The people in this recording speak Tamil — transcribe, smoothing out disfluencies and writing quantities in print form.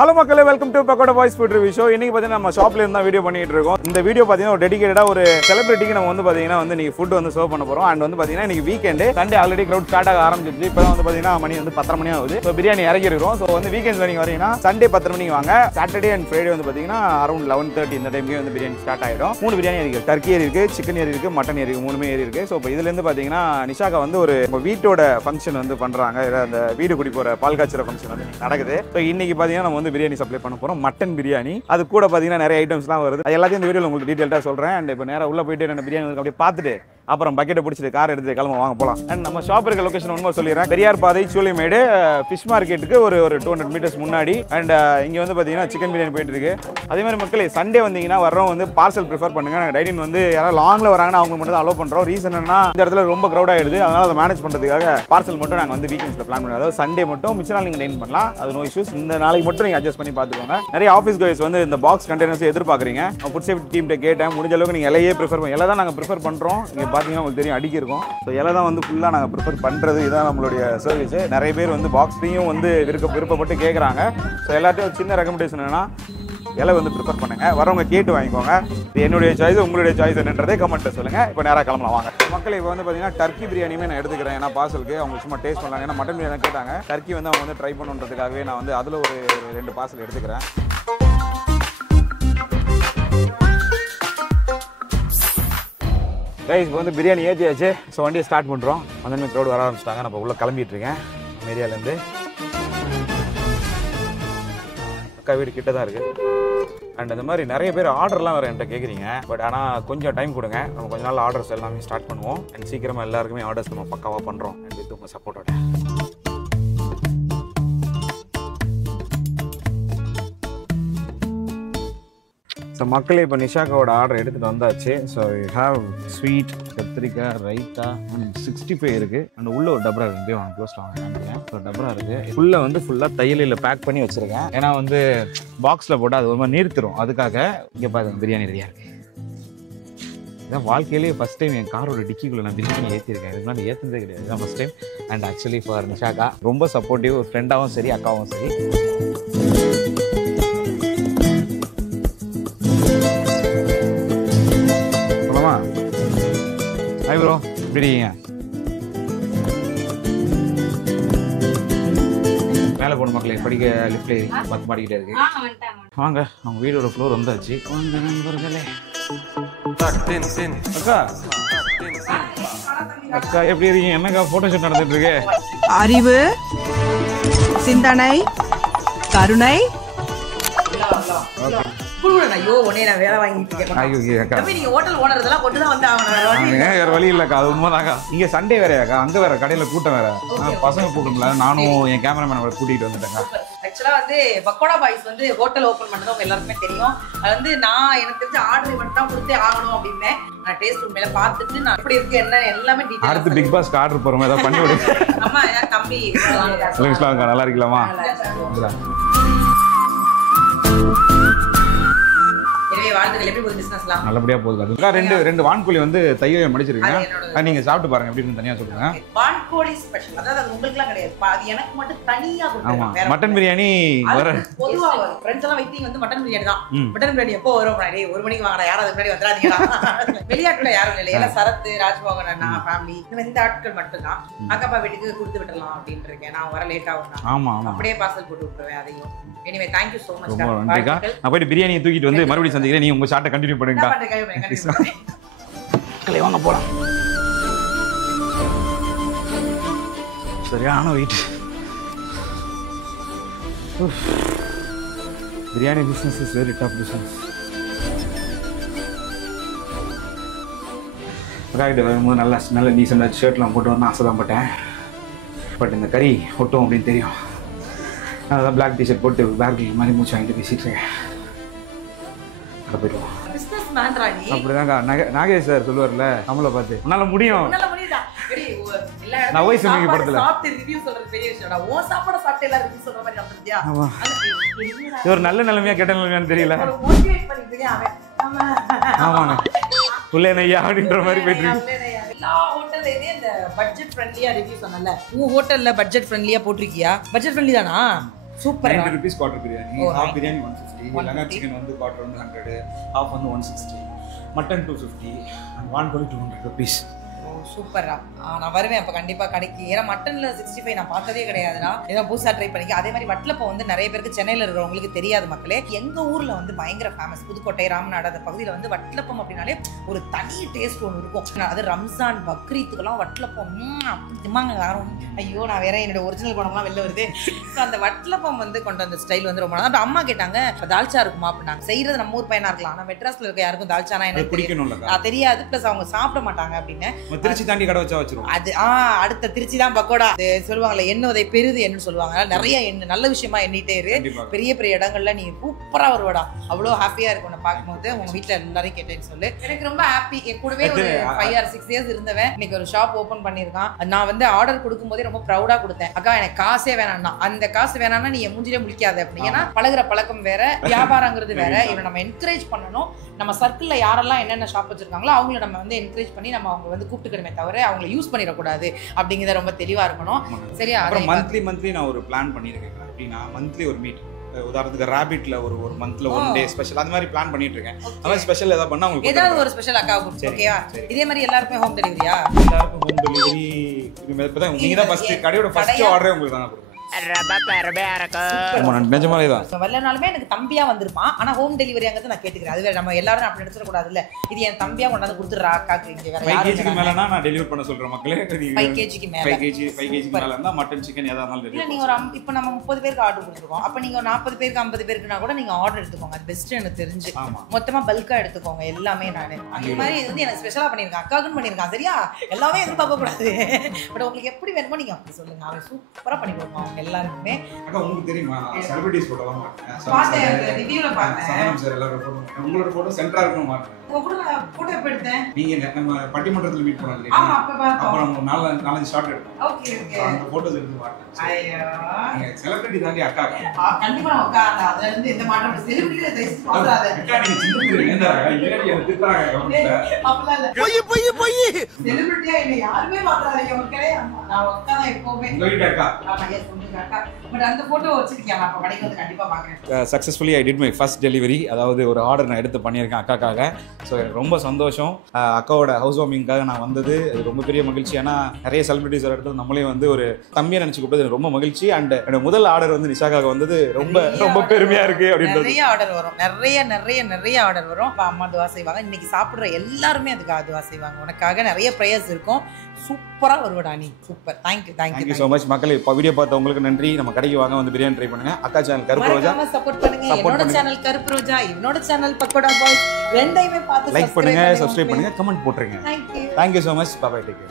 ஹலோ மக்களே, welcome to pakoda boys food review show. இன்னைக்கு பார்த்தீங்கன்னா நம்ம ஷாப்ல இருந்தா வீடியோ பண்ணிட்டு இருக்கோம். இந்த வீடியோ பார்த்தீங்கன்னா ஒரு டெடிகேட்டடா ஒரு செலிபிரிட்டிக்கு நம்ம வந்து பார்த்தீங்கன்னா நீங்க ஃபுட் வந்து சர்வ் பண்ண போறோம். அண்ட் வந்து பார்த்தீங்கன்னா இன்னைக்கு weekend, Sunday already crowd start ஆக ஆரம்பிச்சிருச்சு. இப்போ தான் வந்து பார்த்தீங்கன்னா மணி வந்து 10:30 மணி ஆகுது. ஸோ பிரியாணி இறக்கி இருக்கிறோம். ஸோ வந்து வீக்கெண்ட்ஸ் நீங்க வரீங்கன்னா சண்டே 10:30 மணிக்கு வாங்க. சாட்டர்டே அண்ட் ஃப்ரைடே வந்து பார்த்தீங்கன்னா அரௌண்ட் 11:30 இந்த டைம்லேயே வந்து பிரியாணி ஸ்டார்ட் ஆயிடும். 3 பிரியாணி இருக்கு, டர்க்கி ஏறி இருக்கு, சிக்கன் ஏறி இருக்கு, மட்டன் ஏறி இருக்கு, 3மே ஏறி இருக்கு. ஸோ இப்போ இதுல இருந்து பார்த்தீங்கன்னா நிஷாக்கா வந்து ஒரு வீட்டோட ஃபங்க்ஷன் வந்து பண்றாங்க. அந்த வீடு குடி போற பால் காய்ச்சற ஃபங்க்ஷன் வந்து நடக்குது. ஸோ இன்னைக்கு பார்த்தீங்கன்னா நம்ம வந்து பிரியாணி சப்ளை பண்ண போறோம். மட்டன் பிரியாணி, அது கூட பார்த்தீங்கன்னா நிறைய ஐட்டம்ஸ்லாம் வருது. அது எல்லாத்தையும் இந்த வீடியோவில் உங்களுக்கு டீட்டெயிலாக சொல்றேன். அண்ட் இப்போ நேராக உள்ள போயிட்டு ரெண்டு பிரியாணி அப்படியே பார்த்துட்டு அப்புறம் பக்கெட்டை பிடிச்சிட்டு கார் எடுத்து கிளம்ப வாங்க போகலாம். அண்ட் நம்ம ஷாப் இருக்க லொகேஷன் ஒன்றும் சொல்லிடுறேன். பெரியார் பாதை சூளைமேடு ஃபிஷ் மார்க்கெட்டுக்கு ஒரு 200 மீட்டர்ஸ் முன்னாடி. அண்ட் இங்கே வந்து பார்த்தீங்கன்னா சிக்கன் பிரியாணி போயிட்டு இருக்கு. அதே மாதிரி மக்களே, சண்டே வந்தீங்கன்னா வர்றவங்க வந்து பார்சல் ப்ரிஃபர் பண்ணுங்க. நாங்கள் டைனிங் வந்து யாராவது லாங்கில் வராங்கன்னா அவங்க மட்டும் தான் அலோவ் பண்ணுறோம். ரீசன் என்ன, இந்த இடத்துல ரொம்ப க்ரௌட் ஆயிடுது. அதனால அதை மேனேஜ் பண்ணுறதுக்காக பார்சல் மட்டும் நாங்கள் வந்து வீக்கெண்ட்ஸில் பிளான் பண்ணுவோம். அதாவது சண்டே மட்டும், மிச்ச நாள் நீங்கள் டைன் பண்ணலாம், அது நோ இஷ்யூஸ். இந்த நாளைக்கு மட்டும் நீங்கள் அட்ஜஸ்ட் பண்ணி பார்த்துக்கோங்க. நிறைய ஆஃபீஸ் கோயர்ஸ் வந்து இந்த பாக்ஸ் கண்டெய்னர்ஸ் எதிர்பார்க்குறீங்க. ஃபுட் சேஃப்டி டீம்கிட்ட கேட்டேன், முடிஞ்ச அளவுக்கு நீங்கள் இலையே ப்ரிஃபர் பண்ணி, இலை தான் நாங்கள் ப்ரிஃபர் பண்ணுறோம். நீங்கள் பார்த்தீங்கன்னா உங்களுக்கு தெரியும் அடிக்க இருக்கும். ஸோ இலை தான் வந்து ஃபுல்லாக நாங்கள் ப்ரிஃபர் பண்ணுறது. இதுதான் நம்மளுடைய சர்வீஸ். நிறைய பேர் வந்து பாக்ஸ்லையும் வந்து விருப்பப்பட்டு கேட்குறாங்க. ஸோ எல்லாத்தையும் ஒரு சின்ன ரெக்கமெண்டேஷன் என்னன்னா, இலை வந்து ப்ரிஃபர் பண்ணுங்க. வரவங்க கேட்டு வாங்கிக்கோங்க. இது என்னுடைய சாய்ஸ், உங்களுடைய சாய்ஸ் என்னன்றதே கமெண்ட்டில் சொல்லுங்கள். இப்போ நேராக கிளம்பலாம் வாங்க. மக்கள் இப்போ வந்து பார்த்தீங்கன்னா டர்க்கி பிரியாணியுமே நான் எடுத்துக்கிறேன். ஏன்னா பார்சலுக்கு அவங்க சும்மா டேஸ்ட் பண்ணலாங்க. ஏன்னா மட்டன் பிரியாணி கேட்டாங்க. டர்க்கி வந்து அவங்க வந்து ட்ரை பண்ணுன்றதுக்காகவே நான் வந்து அதில் ஒரு 2 பார்சல் எடுத்துக்கிறேன். கைஸ், இப்போ வந்து பிரியாணி ஏற்றியாச்சு. ஸோ வண்டியை ஸ்டார்ட் பண்ணுறோம். அந்த க்ரௌட் வர ஆரம்பிச்சிட்டாங்க. நான் இப்போ உள்ளே கிளம்பிட்டு இருக்கேன் ஏரியாலேருந்து. அக்கா வீடு கிட்ட தான் இருக்குது. அண்ட் இந்த மாதிரி நிறைய பேர் ஆர்டர்லாம் வேறு என்கிட்ட கேட்குறீங்க. பட் ஆனால் கொஞ்சம் டைம் கொடுங்க. நம்ம கொஞ்ச நாள் ஆர்டர்ஸ் எல்லாமே ஸ்டார்ட் பண்ணுவோம். அண்ட் சீக்கிரமாக எல்லாருக்குமே ஆர்டர்ஸ் நம்ம பக்காவாக பண்ணுறோம். அண்ட் வித் உங்கள் சப்போர்ட்டோட. ஸோ மக்களே, இப்போ நிஷாக்காவோட ஆர்டர் எடுத்துகிட்டு வந்தாச்சு. ஸோ யூ ஹாவ் ஸ்வீட், கத்திரிக்காய், ரைத்தா அண்ட் 65 இருக்குது. அண்ட் உள்ள ஒரு டப்ரா இருக்குது. வாங்க க்ளோஸில் வாங்க. ஒரு டப்ரா இருக்குது. ஃபுல்லாக வந்து ஃபுல்லாக தையலில் பேக் பண்ணி வச்சுருக்கேன். ஏன்னா வந்து பாக்ஸில் போட்டால் அது ஒரு மாதிரி நீர்த்துரும். அதுக்காக இங்கே பாருங்க பிரியாணி ரெடியாக இருக்குது. இதான் வாழ்க்கையிலேயே ஃபஸ்ட் டைம் என் காரோட டிக்கிக்குள்ளே நான் பிரியாணி ஏற்றிருக்கேன். இதுக்கு முன்னாடி ஏற்றுனதே கிடையாது. இதுதான் first time. And actually for நிஷாக்கா ரொம்ப சப்போர்ட்டிவ், ஃப்ரெண்டாகவும் சரி அக்காவும் சரி. ஹாய் ப்ரோ, எப்படி இருக்கீங்க? மேலே போன மக்களே, படிக்க லிஃப்ட்ல 10 மாடிக்கிட்டே இருக்கு. வாங்க, அவங்க வீடோட ஃப்ளோர் வந்தாச்சு. வாங்க நண்பர்களே. அக்கா அக்கா எப்படி இருக்கீங்க? என்னக்கா போட்டோ ஷூட் நடந்துட்டு இருக்கு? அறிவு, சிந்தனை, கருணை. வேற வழி இல்லக்கா, அது உண்மைதாக்கா. இங்க சண்டே வேறையாக்கா, அங்க வேற கடையில கூட்டம் வேற. பசங்க கூட்டம்ல நானும் என் கேமராமேன் கூட்டிட்டு வந்துட்டேங்க. ஆக்சுவலா வந்து பக்கோடா பாய்ஸ் வந்து ஹோட்டல் ஓபன் பண்ணது எல்லாருக்குமே தெரியும். அது வந்து நான் எனக்கு தெரிஞ்ச ஆர்டர் மட்டும் தான் கொடுத்தே ஆகணும் அப்படின்னு நான் டேஸ்ட் ரூம் மேல பார்த்துட்டு நான் எப்படி இருக்கு என்ன எல்லாமே டீடைல். அடுத்து பிக் பாஸ்க்கு ஆர்டர் போறோம், ஏதாவது பண்ணி விடுங்க. அம்மா ஏன் தம்பி நல்லா இருக்கலாமா? நல்லபடியா போகுது. ரெண்டு வான்கோழி வந்து தையல மடிச்சிருக்கீங்க. நீங்க சாப்பிட்டு பாருங்க எப்படி இருக்கு, தனியா சொல்லுங்க. வான்கோழி ஸ்பெஷல், அதாவது அது உங்களுக்குலாம் கிடையாது, அது எனக்கு மட்டும் தனியா கொடுங்க. மட்டன் பிரியாணி வர பொதுவா ஃப்ரெண்ட்ஸ் எல்லாம் வெயிட்டிங் வந்து மட்டன் பிரியாணி தான். மட்டன் பிரியாணி எப்போ வரும்? 1 மணிக்கு வாங்கடா, யாரும் அதுக்கு முன்னாடி வந்துடாதீங்களா. வெளியாட்டுல யாரும் இல்லை, எல்லாம் சரத்து, ராஜ்மோகன் அண்ணா ஃபேமிலி, இந்த ஆட்கள் மட்டும் தான். அக்காப்பா வீட்டுக்கு கொடுத்து விட்டுலாம் அப்படின்னு இருக்கேன். நான் வர லேட் ஆகும். ஆமா, அப்படியே பார்சல் போட்டு விட்டுருவேன் அதையும். Anyway thank you so much. ரொம்ப நன்றிக்கா. நான் போய் பிரியாணியை தூக்கிட்டு வந்து மறுபடியும் சந்திக்கிறேன். நீங்க உங்க ஷாட்டை கண்டினியூ பண்ணுங்க. வாங்க போலாம். சரியான wait. Biryani business is very tough business. ராய்டு வரும்போது நல்ல டீசெண்டாக ஷர்ட்லாம் போட்டு வந்து ஆசை தான் பட்டேன். பட் இந்த கறி ஒட்டும் அப்படின்னு தெரியும். அதான் பிளாக் டிஷர்ட் போட்டு பேக் மாதிரி மூச்சு வாங்கிட்டு பேசிட்டு இருக்கேன். அதை போயிடுவோம். அப்படிதாங்க நாகேஷ் சார் சொல்லுவார்ல, நம்மளை பார்த்து உன்னால முடியும். நான் ஓய் சொன்னீங்க படத்துல ஒரு நல்ல நிலைமையா கெட்ட நிலைமையான்னு தெரியல. ஆமாங்க, உள்ளே நையா அப்படின்ற மாதிரி போயிட்டு இருக்கு. எல்லா ஹோட்டல்லையுமே இந்த பட்ஜெட் ஃப்ரெண்ட்லியா ரிவ்யூ சொன்னல, உங்க ஹோட்டல்ல பட்ஜெட் ஃப்ரெண்ட்லியா போட்டிருக்கியா? பட்ஜெட் ஃப்ரெண்ட்லி தானா? Super. 90 rupees quarter biryani, half biryani 150, langa chicken வந்து quarter 100, half வந்து 160, mutton 250 and one only 200 rupees. சூப்பரா. நான் வருவேன் அப்ப கண்டிப்பா கடைக்கு. ஏன்னா மட்டன்ல 65 நான் பார்த்ததே கிடையாதுனா. இதை புதுசா ட்ரை பண்ணிக்க. அதே மாதிரி வட்டலப்பம் வந்து நிறைய பேருக்கு சென்னையில இருக்கிறவங்களுக்கு தெரியாது மக்களே. எங்க ஊர்ல வந்து பயங்கர ஃபேமஸ். புதுக்கோட்டை, ராமநாடு அந்த பகுதியில வந்து வட்டலப்பம் அப்படினாலே ஒரு தனி டேஸ்ட் ஒன்று இருக்கும். அது ரம்ஜான், பக்ரீத்துக்கெல்லாம் வட்டலப்பம் திம்மாங்க வரும். ஐயோ நான் வேற என்னோட ஒரிஜினல் குணம்லாம் வெளில வருது. அந்த வட்டலப்பம் வந்து கொண்டு வந்த ஸ்டைல் வந்து ரொம்ப நல்லா. அம்மா கேட்டாங்க தால்ச்சா இருக்குமா அப்படின்னாங்க. செய்யறது நம்ம ஊர் பையனா இருக்கலாம். ஆனா மெட்ராஸ்ல இருக்க யாருக்கும் தால்ச்சானா என்ன தெரியாது. பிளஸ் அவங்க சாப்பிட மாட்டாங்க அப்படின்னு திருச்சி தாண்டி கடை வச்சா வச்சிருவோம். அது அடுத்த திருச்சி தான் பக்கோடா. சொல்லுவாங்கல்ல எண்ணெய் பெருது என்ன சொல்லுவாங்க. நிறைய எண்ணெய் நல்ல விஷயமா எண்ணிட்டே இரு. பெரிய பெரிய இடங்கள்ல நீ சூப்பரா வருவடா. அவ்வளோ ஹாப்பியா இருக்கும் நான் பார்க்கும்போது. உங்க வீட்டுல எல்லாரையும் கேட்டேன்னு சொல்லு. எனக்கு ரொம்ப ஹாப்பி. என் கூடவே ஒரு 5 or 6 years இருந்தவன் இன்னைக்கு ஒரு ஷாப் ஓபன் பண்ணிருக்கான். நான் வந்து ஆர்டர் கொடுக்கும் போதே ரொம்ப ப்ரௌடா கொடுத்தேன். அக்கா எனக்கு காசே வேணாம்னா, அந்த காசு வேணாம்னா நீ என் மூஞ்சிலே முழிக்காத அப்படின்னு. ஏன்னா பழகுற பழக்கம் வேற, வியாபாரங்கிறது வேற. இவனை நம்ம என்கரேஜ் பண்ணணும். நம்ம சர்க்கிள்ல யாரெல்லாம் என்னென்ன ஷாப் வச்சிருக்காங்களோ அவங்கள நம்ம வந்து என்கரேஜ் பண்ணி நம்ம அவங்க வந்து கூப்பிட்டுக்கணுமே தவிர அவங்கள யூஸ் பண்ணிடக்கூடாது அப்படிங்கிறத ரொம்ப தெளிவா இருக்கணும். சரியா? அப்புறம் மந்த்லி நான் ஒரு பிளான் பண்ணியிருக்கேன். அப்படின்னா மந்த்லி ஒரு மீட், உதாரணத்துக்கு ராபிட்ல ஒரு மந்த்ல 1 day ஸ்பெஷல் அந்த மாதிரி பிளான் பண்ணிட்டு இருக்கேன். அந்த மாதிரி ஸ்பெஷல் ஏதாவது பண்ணா உங்களுக்கு ஏதாவது ஒரு ஸ்பெஷல் அக்காவுக்கு ஓகேவா? இதே மாதிரி எல்லாருக்கும் ஹோம் டெலிவரியா? எல்லாருக்கும் ஹோம் டெலிவரி. இப்பதான் நீங்க தான் ஃபர்ஸ்ட் கடையோட ஃபர்ஸ்ட் ஆர்டரே உங்களுக்கு தான் கொடுக்குறேன். நிஜமாலே தான் வரலனாலுமே எனக்கு தம்பியா வந்திருப்பான். ஆனா ஹோம் டெலிவரி அங்கிறது நான் கேட்டுக்கிறேன். அது நம்ம எல்லாரும் அப்படி எடுத்துட கூடாதுல்ல. இது என் தம்பியா கொண்டாந்து கொடுத்துறா அக்காக்கு. இங்க வேற 5 kg மேலனா நான் டெலிவரி பண்ண சொல்றேன் மக்களே. 5 kg மேல 5 kg மேல இருந்தா மட்டன் சிக்கன் ஏதா இருந்தாலும் இல்ல. நீங்க ஒரு இப்போ நம்ம 30 பேருக்கு ஆர்டர் கொடுத்துருக்கோம். அப்ப நீங்க 40 பேருக்கு 50 பேருக்குனா கூட நீங்க ஆர்டர் எடுத்துக்கோங்க. அது பெஸ்ட் எனக்கு தெரிஞ்சு. மொத்தமா பல்கா எடுத்துக்கோங்க எல்லாமே. நானு அந்த மாதிரி இது வந்து எனக்கு ஸ்பெஷலா பண்ணிருக்கேன். அக்காக்குன்னு பண்ணிருக்கேன். சரியா? எல்லாமே எதிர்பார்க்க கூடாது. பட் உங்களுக்கு எப்படி வேணுமோ நீங்க அப்படி சொல்லுங்க. அவன் சூப்பரா பண்ணி கொடுப்பான் எல்லாருக்குமே. அக்கா உங்களுக்கு தெரியுமா செலிபிரிட்டிஸ் போட்டோலாம் மாட்டேன். பார்த்தேன் ரிவ்யூல பார்த்தேன். சமயம் சார் எல்லாரும் போட்டோ உங்களோட போட்டோ சென்டரா இருக்கணும் மாட்டேன். உங்க கூட நான் போட்டோ எடுத்தேன். நீங்க நம்ம பட்டிமன்றத்துல மீட் பண்ணோம் இல்லையா? ஆமா அப்ப பார்த்தோம். அப்புறம் 4 ஷாட் எடுத்தோம். Okay okay. அந்த போட்டோஸ் எடுத்து மாட்டேன். ஐயோ நீங்க செலிபிரிட்டி தாண்டி அக்கா. கண்டிப்பா அக்கா. அதுல இருந்து எந்த மாற்றம் செலிபிரிட்டில தைச்சு பாக்குறாத. அக்கா நீங்க சின்ன ஏண்டா ஏடி என்ன திட்றாங்க கவனிங்க. அப்பலாம் இல்ல. போய் செலிபிரிட்டியா என்ன யாருமே மாத்தறாதீங்க மக்களே. நான் அக்கா தான் எப்பவுமே. போயிட்டு அக்கா. ஆமா எஸ் சொல்லுங்க அக்கா. பட் அந்த போட்டோ வச்சிருக்கேன். நான் அப்ப கடைக்கு வந்து கண்டிப்பா பாக்குறேன். Successfully I did my first delivery. அதாவது ஒரு ஆர்டர் நான் எடுத்து பண்ணியிருக்கேன் அக்காக்காக. ஸோ எனக்கு ரொம்ப சந்தோஷம். அக்காவோட ஹவுஸ் வார்மிங்காக நான் வந்தது அது ரொம்ப பெரிய மகிழ்ச்சி. ஏன்னா நிறைய செலிபிரிட்டிஸ் வர இடத்துல நம்மளே வந்து ஒரு தம்பியை நினச்சி கூப்பிட்டது எனக்கு ரொம்ப மகிழ்ச்சி. அண்ட் என்னோட முதல் ஆர்டர் வந்து நிஷாக்காக வந்தது ரொம்ப பெருமையா இருக்கு அப்படின்றது. நிறைய ஆர்டர் வரும். நிறைய ஆர்டர் வரும். அம்மா துவா செய்வாங்க. இன்னைக்கு சாப்பிட்ற எல்லாருமே அதுக்காக துவா செய்வாங்க. உனக்காக நிறைய ப்ரேயர்ஸ் இருக்கும். சூப்பரா வருவடா நீ. சூப்பர். தேங்க்யூ ஸோ மச் மக்களே. இப்போ வீடியோ பார்த்தவங்களுக்கு நன்றி. நம்ம கடைக்கு வாங்க வந்து பிரியாணி ட்ரை பண்ணுங்க. அக்கா சேனல் கருப்பு ரோஜா சப்போர்ட் பண்ணுங்க. என்னோட சேனல் கருப்பு ரோஜா, என்னோட சேனல் பக்கோடா பாய்ஸ் ரெண்டையுமே பார்த்து லைக் பண்ணுங்க, சப்ஸ்கிரைப் பண்ணுங்க, கமெண்ட் போட்டுருங்க. Thank you so much. Bye. Take care.